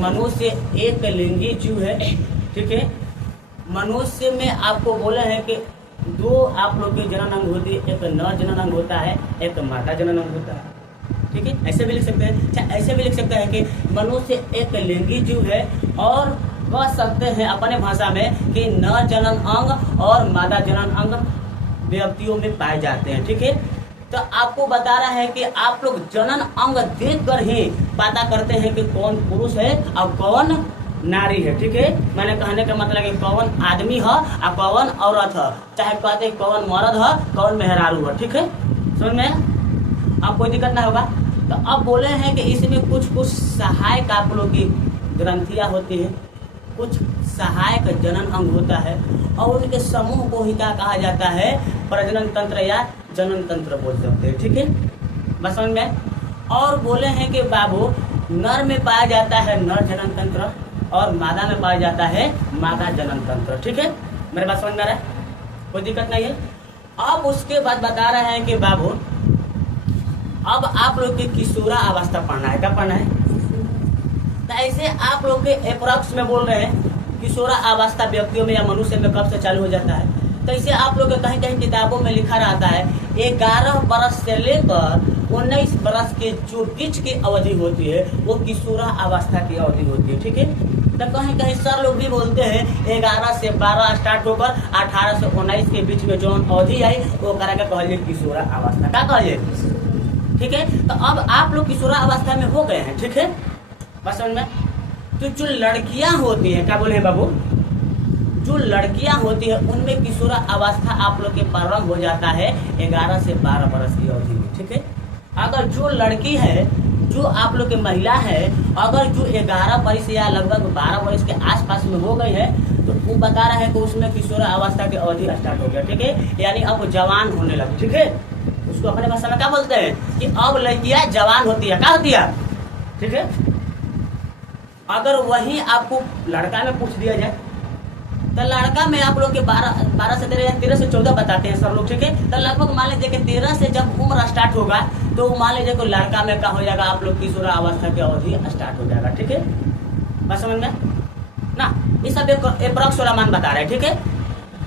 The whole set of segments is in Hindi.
मनुष्य एक लिंगी जीव है, ठीक है। मनुष्य में आपको बोला है कि दो आप लोग के जनन अंग होती है, एक नर जनन अंग होता है, एक मादा जनन अंग होता है, ठीक है। ऐसे भी लिख सकते हैं, अच्छा ऐसे भी लिख सकते हैं कि मनुष्य एक लिंगी जीव है और कह सकते हैं अपने भाषा में कि नर जनन अंग और मादा जनन अंग व्यक्तियों में पाए जाते हैं, ठीक है। तो आपको बता रहा है कि आप लोग जनन अंग देख कर ही पता करते हैं कि कौन पुरुष है और कौन नारी है, ठीक है। मैंने कहने का मतलब है कौन आदमी है और कौन औरत है, चाहे कहते हैं कौन मर्द है कौन मेहरारू है, ठीक है। समझ में अब कोई दिक्कत ना होगा। तो अब बोले हैं कि इसमें कुछ कुछ सहायक आप लोग की ग्रंथियां होती है, कुछ सहायक जनन अंग होता है और उनके समूह को ही क्या कहा जाता है, प्रजनन तंत्र या जनन तंत्र बोल सकते हैं, ठीक है। बस समझ में। और बोले हैं कि बाबू नर में पाया जाता है नर जनन तंत्र और मादा में पाया जाता है मादा जनन तंत्र, ठीक है। मेरे बात समझ में आ रहा है, कोई दिक्कत नहीं है। अब उसके बाद बता रहे हैं कि बाबू अब आप लोग के किशोरा अवस्था पढ़ना है, क्या पढ़ना है। तो ऐसे आप लोग के अप्रोक्स में बोल रहे हैं किशोरा अवस्था व्यक्तियों में या मनुष्य में कब से चालू हो जाता है। तो इसे आप लोग कहीं कहीं किताबों में लिखा रहता है 11 बरस से लेकर 19 बरस के जो बीच की अवधि होती है वो किशोरा अवस्था की अवधि होती है, ठीक है। तो कहीं कहीं सर लोग भी बोलते हैं 11 से 12 स्टार्ट होकर 18 से 19 के बीच में जो अवधि आई वो करा के कहलिए किशोरा अवस्था, क्या कहलिए, ठीक है। तो अब आप लोग किशोरा अवस्था में हो गए हैं, ठीक है। बस समझ में। तो जो लड़कियां होती हैं, क्या बोले हैं बाबू, जो लड़कियां होती है उनमें किशोरा अवस्था आप लोग के प्रारंभ हो जाता है 11 से 12 बरस की अवधि में, ठीक है। अगर जो लड़की है, जो आप लोग की महिला है, अगर जो 11 वर्ष या लगभग 12 वर्ष के आसपास में हो गई है तो वो बता रहा है कि उसमें किशोरा अवस्था की अवधि स्टार्ट हो गया, ठीक है। यानी अब जवान होने लगी, ठीक है। उसको अपने भाषा में क्या बोलते हैं कि अब लड़कियां जवान होती है, क्या होती है, ठीक है। अगर वही आपको लड़का में पूछ दिया जाए तो लड़का में आप लोग के 12 से 13 से 14 बताते हैं सब लोग, ठीक है। तो लगभग मान लीजिए कि 13 से जब उम्र स्टार्ट होगा तो मान लीजिए कि लड़का में क्या हो जाएगा, आप लोग किशोरा अवस्था की अवधि स्टार्ट हो जाएगा, ठीक है। बस समझ में ना, ये सब अप्रॉक्स वाला मान बता रहे हैं, ठीक है।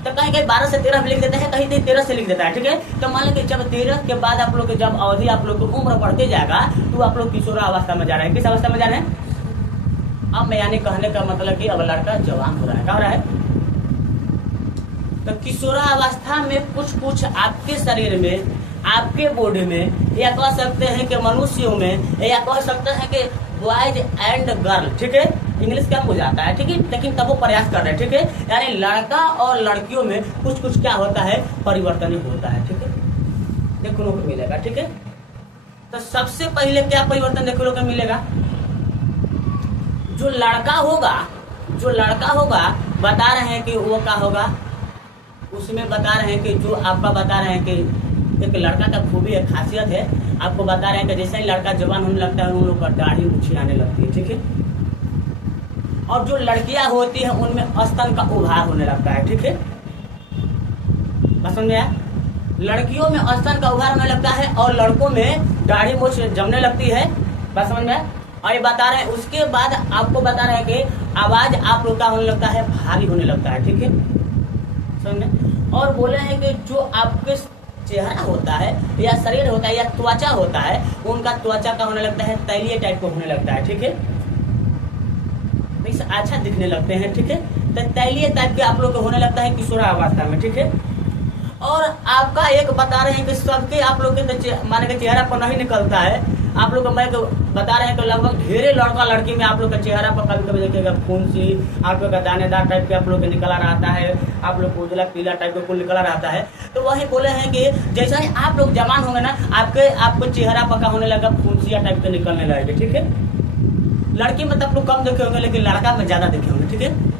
तो कहीं कहीं 12 से 13 भी लिख देते हैं, कहीं कहीं 13 से लिख देता है, ठीक है। तो मान लीजिए जब 13 के बाद आप लोग की जब अवधि आप लोग की उम्र बढ़ते जाएगा तो आप लोग किशोरा अवस्था में जा रहे हैं। किस अवस्था में जा रहे हैं अब मैं यानी कहने का मतलब कि अब लड़का जवान हो रहा है, क्या हो रहा है। तो किशोरा अवस्था में कुछ कुछ आपके शरीर में, आपके बॉडी में, या कह सकते हैं कि मनुष्यों में, या कह सकते हैं कि बॉयज एंड गर्ल, ठीक है। इंग्लिश कम हो जाता है, ठीक है, लेकिन तब वो प्रयास कर रहे हैं, ठीक है। यानी लड़का और लड़कियों में कुछ कुछ क्या होता है, परिवर्तन होता है, ठीक है, देखने को मिलेगा, ठीक है। तो सबसे पहले क्या परिवर्तन देखने को मिलेगा, जो लड़का होगा बता रहे हैं कि वो क्या होगा, उसमें बता रहे हैं कि जो आपका बता रहे हैं कि एक लड़का का खूबी है, खासियत है, आपको बता रहे हैं कि जैसे ही लड़का जवान होने लगता है उन लोग का दाढ़ी मूछें आने लगती है, ठीक है। और जो लड़कियां होती हैं उनमें स्तन का उभार होने लगता है, ठीक है। बस समझ में आया, लड़कियों में स्तन का उभार होने लगता है और लड़कों में दाढ़ी मूछ जमने लगती है, बस समझ में आया। और ये बता रहे हैं उसके बाद आपको बता रहे हैं कि आवाज आप लोग का होने लगता है, भारी होने लगता है, ठीक है, समझे। और बोले हैं कि जो आपके चेहरा होता है या शरीर होता है या त्वचा होता है, उनका त्वचा का होने लगता है तैलीय टाइप को होने लगता है, ठीक है, अच्छा दिखने लगते हैं, ठीक है। तो तैलीय टाइप के आप लोग को होने लगता है किशोरा अवस्था में, ठीक है। और आपका एक बता रहे हैं कि सबके आप लोग के माने के चेहरा पर नहीं निकलता है, आप लोग को मैं बता रहे हैं कि लगभग ढेरे लड़का लड़की में आप लोग का चेहरा पर कभी कभी देखिएगा फुंसी, आप लोग का दानेदार टाइप के आप लोग के निकला रहता है, आप लोग को उजला पीला टाइप का कुल निकला रहता है। तो वही बोले हैं कि जैसा ही आप लोग जवान होंगे ना आपको चेहरा पका होने लगा, फुंसिया टाइप के निकलने लगेगा, ठीक है। लड़की में तो आप लोग कम देखे होंगे लेकिन लड़का में ज्यादा देखे होंगे, ठीक है।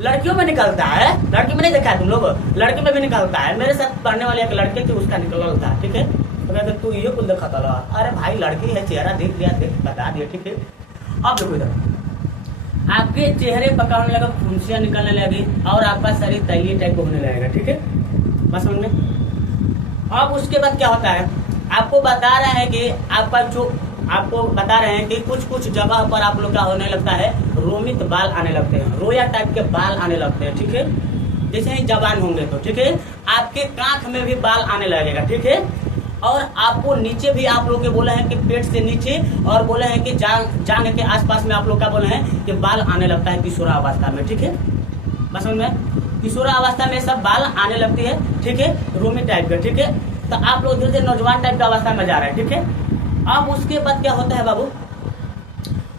लड़कियों में निकलता है, लड़की में नहीं देखा है तुम लोग, लड़की में भी निकलता है। मेरे साथ पढ़ने वाले एक लड़के की उसका निकल था, ठीक है। तो तू ये कुल देखा था, अरे भाई लड़की है, चेहरा देख लिया, देख बता दिया, ठीक है। अब देखो इधर आपके चेहरे पका होने लगा, फुंसियां निकलने लगी और आपका शरीर तैलीय टाइप को होने लगेगा, ठीक है, बस समझ में। अब उसके बाद क्या होता है, आपको बता रहा है कि आपका जो आपको बता रहे हैं कि कुछ कुछ जगह पर आप लोग का होने लगता है, रोमित बाल आने लगते हैं, रोया टाइप के बाल आने लगते हैं, ठीक है। जैसे ही जवान होंगे तो ठीक है, आपके कांख में भी बाल आने लगेगा, ठीक है। और आपको नीचे भी आप लोग के बोले हैं कि पेट से नीचे, और बोले हैं कि जांग के आसपास में आप लोग का बोले हैं कि बाल आने लगता है किशोरावस्था में, ठीक है। बस समझ में, किशोरावस्था में सब बाल आने लगती है, ठीक है, रोमी टाइप का, ठीक है। तो आप लोग धीरे धीरे नौजवान टाइप का अवस्था में जा रहे हैं, ठीक है। अब उसके बाद क्या होता है बाबू,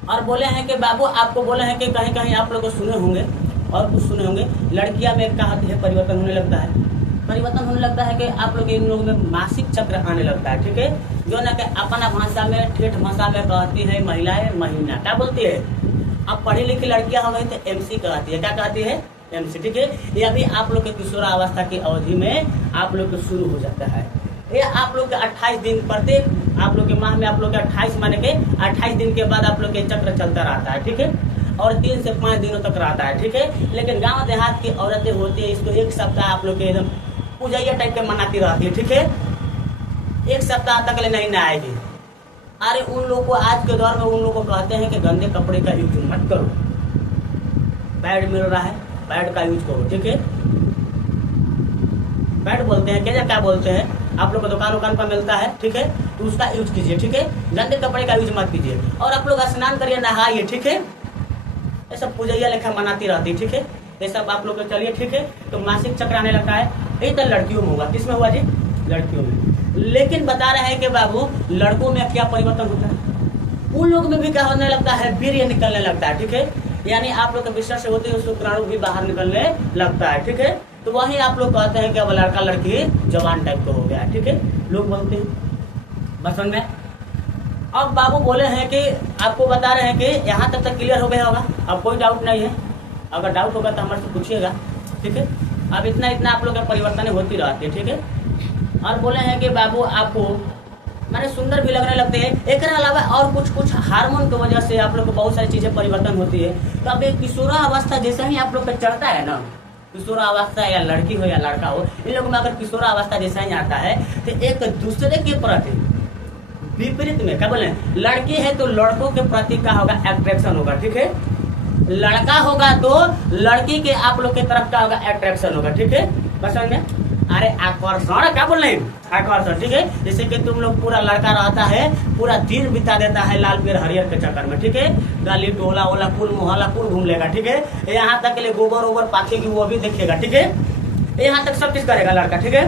और बोले हैं कि बाबू आपको बोले हैं कि कहीं कहीं आप लोग सुने होंगे और कुछ सुने होंगे, लड़कियां में क्या होती है, परिवर्तन होने लगता है। परिवर्तन होने लगता है कि आप लोग इन लोगों में मासिक चक्र आने लगता है, ठीक है। जो ना कि अपना भाषा में, ठेठ भाषा में कहती है महिलाएं महीना, क्या बोलती है। अब पढ़ी लिखी लड़कियां हो गई तो MC कहती है, क्या कहती है, MC, ठीक है। ये अभी आप लोग के किशोरावस्था की अवधि में आप लोग को शुरू हो जाता है। ये आप लोग के 28 दिन, प्रत्येक आप लोग के माह में आप लोग के 28 माने के 28 दिन के बाद आप लोग के चक्र चलता रहता है, ठीक है। और 3 से 5 दिनों तक रहता है, ठीक है। लेकिन गांव देहात की औरतें होती है, इसको एक सप्ताह आप लोग के एकदम पूजैया टाइप के मनाती रहती है, ठीक है। एक सप्ताह तक ले नहीं नहाएगी। अरे उन लोग को आज के दौर में उन लोग को कहते हैं कि गंदे कपड़े का यूज मत करो, पैड मिल रहा है, पैड का यूज करो, ठीक है। पैड बोलते हैं, क्या बोलते हैं, आप लोग को दुकान पर मिलता है, ठीक है, तो उसका यूज कीजिए, ठीक है। गंदे कपड़े का यूज मत कीजिए। और आप लोग स्नान करिए, नहाइए, ठीक है। ये सब पूजैया लेखा मनाती रहती है, ठीक है। ये सब आप लोग को चलिए, ठीक है। तो मासिक चक्र आने लगता है, यही तो लड़कियों में होगा। किसमें हुआ जी, लड़कियों में। लेकिन बता रहे हैं कि बाबू लड़कों में क्या परिवर्तन होता है, उन लोग में भी क्या होने लगता है, वीर्य निकलने लगता है, ठीक है। यानी आप लोग के विश्वास से होते हैं उसको शुक्राणु भी बाहर निकलने लगता है, ठीक है। तो वही आप लोग कहते हैं कि अब लड़का लड़की जवान टाइप का हो गया है, ठीक है, लोग बोलते हैं। बस में अब बाबू बोले हैं कि आपको बता रहे हैं कि यहाँ तक क्लियर हो गया होगा, अब कोई डाउट नहीं है। अगर डाउट होगा तो हमारे से पूछिएगा, ठीक है। अब इतना आप लोग का परिवर्तन होती रहती है, ठीक है। और बोले हैं कि बाबू आपको माने सुंदर भी लगने लगते हैं। एक अलावा और कुछ हार्मोन की वजह से आप लोग को बहुत सारी चीजें परिवर्तन होती है। तो अब एक किशोरावस्था जैसा ही आप लोग का चढ़ता है ना, किशोरावस्था या लड़की हो या लड़का हो, इन लोगों में अगर किशोरावस्था जैसा ही आता है तो एक दूसरे के प्रति विपरीत में, क्या बोले, लड़की है तो लड़कों के प्रति क्या होगा, अट्रैक्शन होगा, ठीक है। लड़का होगा तो लड़की के आप लोग के तरफ क्या होगा, अट्रैक्शन होगा, ठीक है। बस में, अरे आकर्षण, क्या बोल रहे हैं, आकर्षण, ठीक है। जैसे कि तुम लोग पूरा लड़का रहता है, पूरा दिन बिता देता है लाल पीर हरियर के चक्कर में, ठीक है। गली टोला ओला कुल मोहल्ला कुल घूम लेगा, ठीक है। यहाँ तक के लिए गोबर ओबर पाथेगी वो भी देखेगा, ठीक है। यहाँ तक सब चीज करेगा लड़का, ठीक है।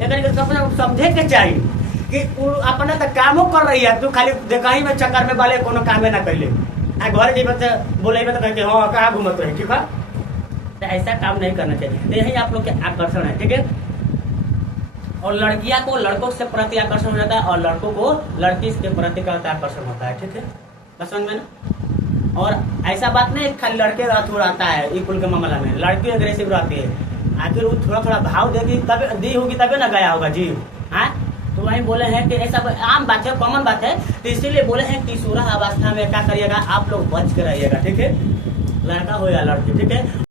लेकिन समझे के चाहिए कि अपना तक कामो कर रही है, तू खाली देखही में चक्कर में वाले कोनो कामे ना कर ले, घर जेब बोले तो कहे हाँ कहाँ घूमत रहे, ठीक है। तो ऐसा काम नहीं करना चाहिए। तो यही आप लोग के आकर्षण है, ठीक है। और लड़कियां को लड़कों से प्रति आकर्षण हो जाता है, और लड़कों को लड़की के प्रति का आकर्षण होता है, ठीक है। बस समझ में ना। और ऐसा बात नहीं खाली लड़के अथुर आता है, इक्वल के मामला में लड़की अग्रेसिव रहती है। आखिर वो थोड़ा भाव देगी तब दी होगी तभी ना गया होगा जी, हाँ। तो वही बोले हैं कि ऐसा आम बात है, कॉमन बात है। तो इसीलिए बोले हैं किशोरा अवस्था में क्या करिएगा, आप लोग बच के रहिएगा, ठीक है, लड़का हो या लड़की, ठीक है।